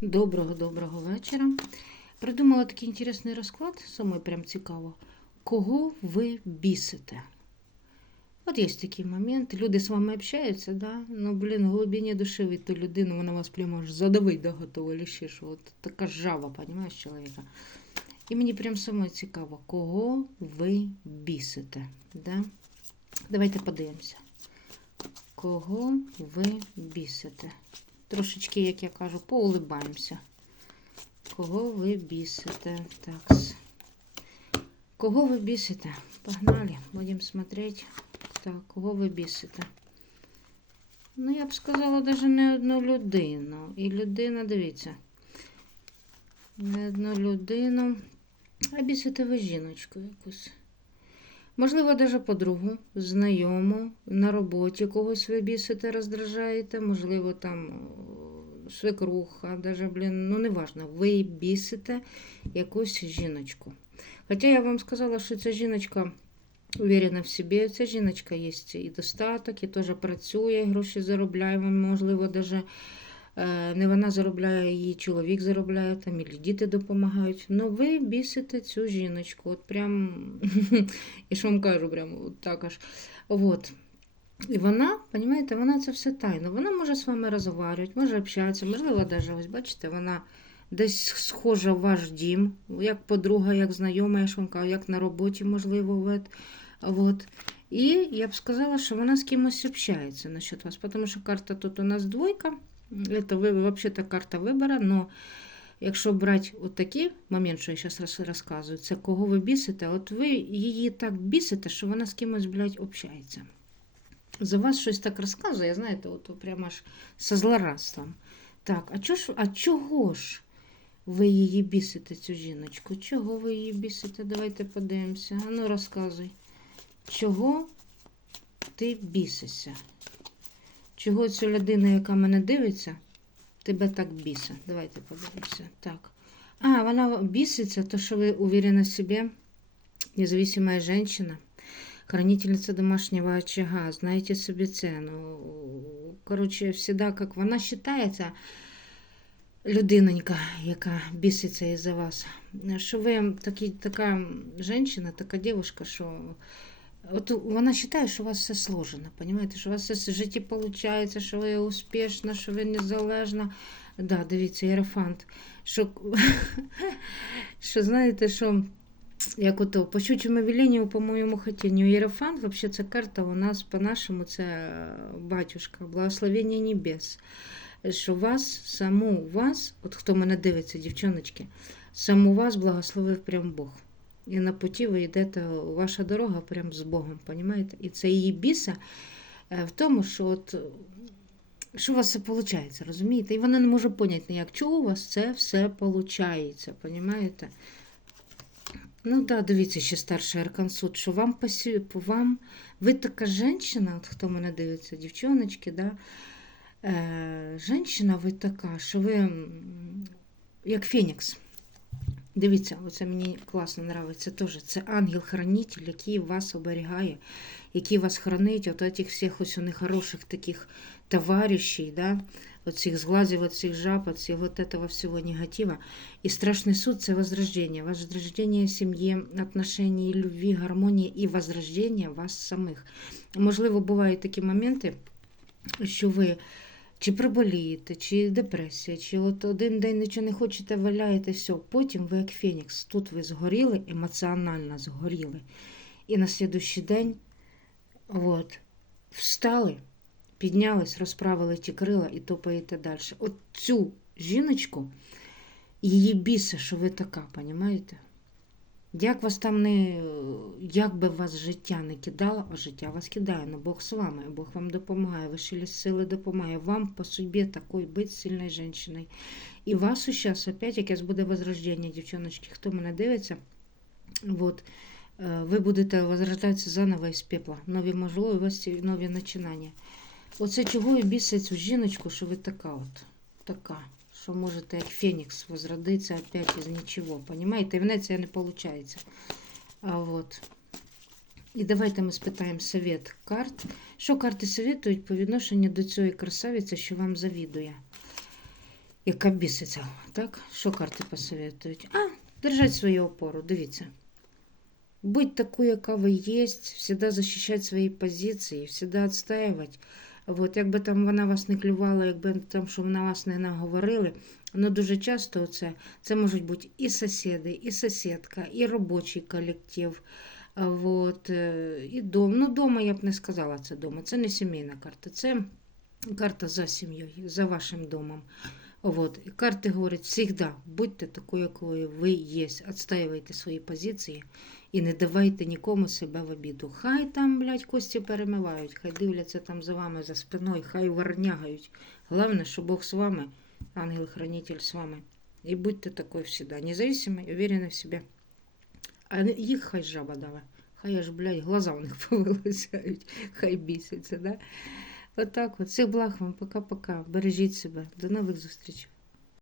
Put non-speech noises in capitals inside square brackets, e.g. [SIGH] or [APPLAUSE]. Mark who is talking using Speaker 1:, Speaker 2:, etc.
Speaker 1: Доброго-доброго вечора. Придумала такий інтересний розклад, саме прям цікаво. Кого ви бісите? От є такий момент, люди з вами общаються, да? ну, блін, в глибині душі від ту людину, вона вас прямо аж задавить до готова, що. От така жава, понімаєш, чоловіка. І мені прям саме цікаво, кого ви бісите. Да? Давайте подивимося. Кого ви бісите? Трошечки, як я кажу, поулибаємося. Кого ви бісите? Так. Кого ви бісите? Погнали, будемо смотреть. Так, кого ви бісите? Ну, я б сказала, навіть не одну людину. І людина, дивіться. Не одну людину. А бісите ви жіночку якусь. Можливо, навіть подругу, знайому, на роботі когось ви бісите, роздражаєте, можливо, там свекруха, даже, блін, ну неважно, ви бісите якусь жіночку. Хоча я вам сказала, що ця жіночка уверена в собі, ця жіночка є і достаток, і теж працює, гроші заробляє, можливо, навіть не вона заробляє, її чоловік заробляє, там, і діти допомагають. Ну ви бісите цю жіночку. От прям, [LAUGHS] і що вам кажу, прям так аж. От. І вона, розумієте, вона це все тайно. Вона може з вами розговорювати, може общатися, можливо, навіть, ось бачите, вона десь схожа в ваш дім, як подруга, як знайома, я ж вам кажу, як на роботі, можливо. От. І я б сказала, що вона з кимось общається насчет вас, тому що карта тут у нас двойка. Это вообще-то карта вибору, но якщо брати от такий момент, що я зараз розказую, це кого ви бісите, от ви її так бісите, що вона з кимось, блядь, общається. За вас щось так розказує, знаєте, от прямо аж со злорадством. Так, а, чого ж, а чого ж ви її бісите, цю жіночку? Чого ви її бісите? Давайте подивимося. А ну розказуй. Чого ти бісишся? Чого ця людина, яка мене дивиться, тебе так біса? Давайте подивимося. Так. А, вона біситься, то що ви уверена в собі, независимая женщина, хранительница домашнего очага, знаєте собі цену. Коротше, всегда, як вона вважається, людинонька, яка біситься із-за вас. Що ви такі, така жінка, така дівчинка, що От вона вважає, що у вас все сложено, понимаєте, що у вас все в житті виходить, що ви успішна, що ви незалежна. Да, дивіться, єрофант. Що, що [LAUGHS] знаєте, що як ото, по щучому веленню, по моєму хотінню. Єрофант, взагалі, ця карта у нас по-нашому це батюшка, благословення небес. Що вас, саму вас, от хто мене дивиться, дівчоночки, саму вас благословив прям Бог. І на путі ви йдете, ваша дорога прям з Богом, розумієте? І це її біса е, в тому, що от, що у вас все виходить, розумієте? І вона не може поняти ніяк, чого у вас це все виходить, розумієте? Ну да, дивіться, ще старший аркансуд, що вам пасю, вам, ви така жінка, от хто мене дивиться, дівчоночки, да? Е, Женщина ви така, що ви як Фенікс. Дивіться, оце мені класно подобається теж. Це ангел-хранитель, який вас оберігає, який вас хранить от этих всіх ось нехороших таких товаришей, да? оцих зглазів, оцих жаб, оцих вот этого всего негатива. І страшний суд це возрождение. Возрождение сім'ї, отношений, любві, гармонії і возрождение вас самих. Можливо, бувають такі моменти, що ви. Чи приболієте, чи депресія, чи от один день нічого не хочете, валяєте, все. Потім ви, як Фенікс, тут ви згоріли, емоціонально згоріли. І на слідущий день от, встали, піднялись, розправили ті крила і топаєте далі. От цю жіночку, її бісе, що ви така, розумієте? Як вас там не, як би вас життя не кидало, а життя вас кидає, но Бог з вами, Бог вам допомагає, вищі сили допомагає вам по судьбі такої бути сильною жінкою. І вас зараз опять якесь буде возрождення, дівчоночки, хто мене дивиться, от, ви будете возрождатися заново із пепла, нові можливості, нові починання. Оце чого і бісить цю жіночку, що ви така от, така що можете як Фенікс возродитися опять із нічого. Понимаєте? І неї це не виходить. А вот. І давайте ми спитаємо совет карт. Що карти советують по відношенню до цієї красавиці, що вам завідує? яка біситься. Так? Що карти посоветують? А, держать свою опору, дивіться. Быть такой, яка ви є, всегда захищати свої позиції, всегда відстоювати. От, якби там вона вас не клювала, якби там, що на вас не наговорили, ну дуже часто це, це можуть бути і сусіди, і сусідка, і робочий колектив. От, е, і дом. Ну, дома я б не сказала це дома. Це не сімейна карта, це карта за сім'єю, за вашим домом. Вот. І карти говорять, всегда будьте такою, якою ви є. Отстаювайте свої позиції і не давайте нікому себе в обіду. Хай там, блядь, кості перемивають, хай дивляться там за вами за спиною, хай варнягають. Головне, що Бог з вами, ангел-хранитель з вами. І будьте такою всегда. Независимой, уверенной в себе. А їх хай жаба дала. Хай аж, блядь, глаза у них [LAUGHS] повилазяють, хай бісяться, да? Отак от. Всіх благ вам, пока-пока. Бережіть себе. До нових зустрічей.